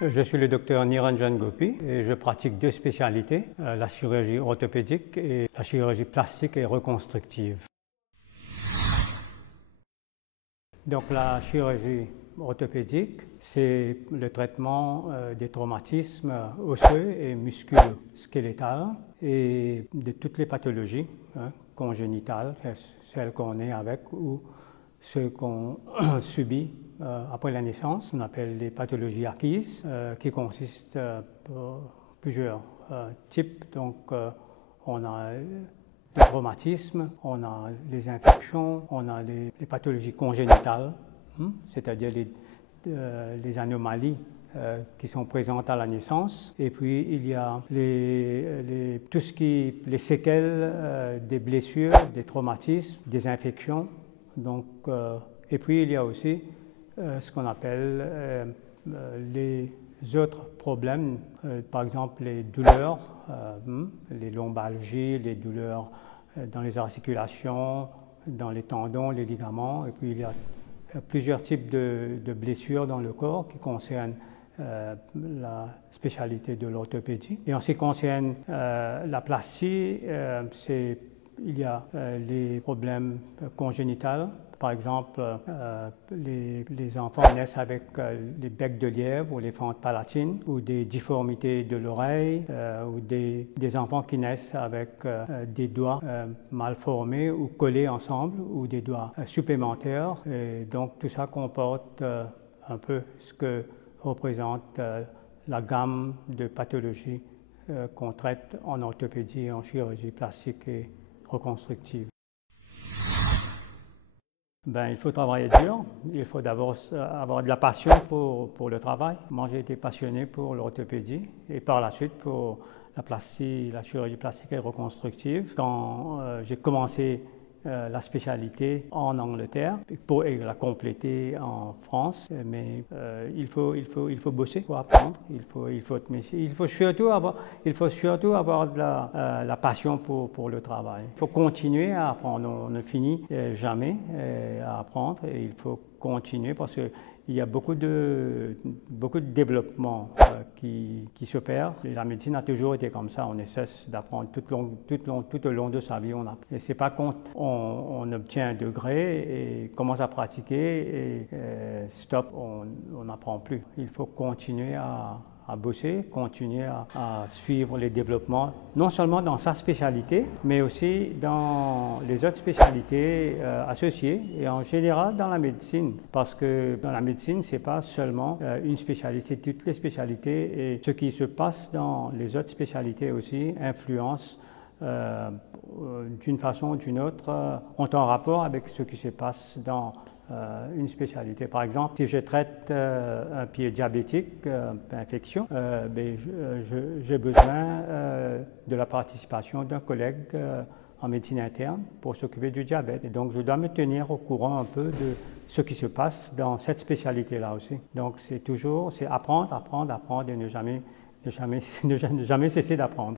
Je suis le docteur Niranjan Gopi et je pratique deux spécialités, la chirurgie orthopédique et la chirurgie plastique et reconstructive. Donc la chirurgie orthopédique, c'est le traitement des traumatismes osseux et musculo-squelettales et de toutes les pathologies congénitales, celles qu'on est avec ou ceux qu'on subit après la naissance. On appelle les pathologies acquises qui consistent pour plusieurs types. Donc on a les traumatismes, on a les infections, on a les pathologies congénitales, c'est-à-dire les anomalies qui sont présentes à la naissance. Et puis il y a les séquelles des blessures, des traumatismes, des infections. Donc, et puis il y a aussi ce qu'on appelle les autres problèmes, par exemple les douleurs, les lombalgies, les douleurs dans les articulations, dans les tendons, les ligaments. Et puis il y a plusieurs types de blessures dans le corps qui concernent la spécialité de l'orthopédie. Et en ce qui concerne la plastie, il y a les problèmes congénitaux. Par exemple, les enfants naissent avec les becs de lièvre ou les fentes palatines, ou des difformités de l'oreille, ou des enfants qui naissent avec des doigts mal formés ou collés ensemble, ou des doigts supplémentaires. Et donc tout ça comporte un peu ce que représente la gamme de pathologies qu'on traite en orthopédie et en chirurgie plastique et reconstructive. Il faut travailler dur, il faut d'abord avoir de la passion pour le travail. Moi, j'ai été passionné pour l'orthopédie et par la suite pour la chirurgie plastique et reconstructive. Quand j'ai commencé la spécialité en Angleterre pour la compléter en France, mais il faut bosser, il faut apprendre, il faut surtout avoir de la passion pour le travail. Il faut continuer à apprendre, on ne finit jamais à apprendre et il faut continuer parce que il y a beaucoup de développement qui s'opère. La médecine a toujours été comme ça, on ne cesse d'apprendre tout au long de sa vie. Et c'est pas quand on obtient un degré et commence à pratiquer et stop, on n'apprend plus. Il faut continuer à bosser, continuer à suivre les développements, non seulement dans sa spécialité, mais aussi dans les autres spécialités associées et en général dans la médecine. Parce que dans la médecine, c'est pas seulement une spécialité, c'est toutes les spécialités et ce qui se passe dans les autres spécialités aussi influence d'une façon ou d'une autre, ont un rapport avec ce qui se passe dans une spécialité. Par exemple, si je traite un pied diabétique, infection, j'ai besoin de la participation d'un collègue en médecine interne pour s'occuper du diabète. Et donc, je dois me tenir au courant un peu de ce qui se passe dans cette spécialité-là aussi. Donc, c'est apprendre et ne jamais cesser d'apprendre.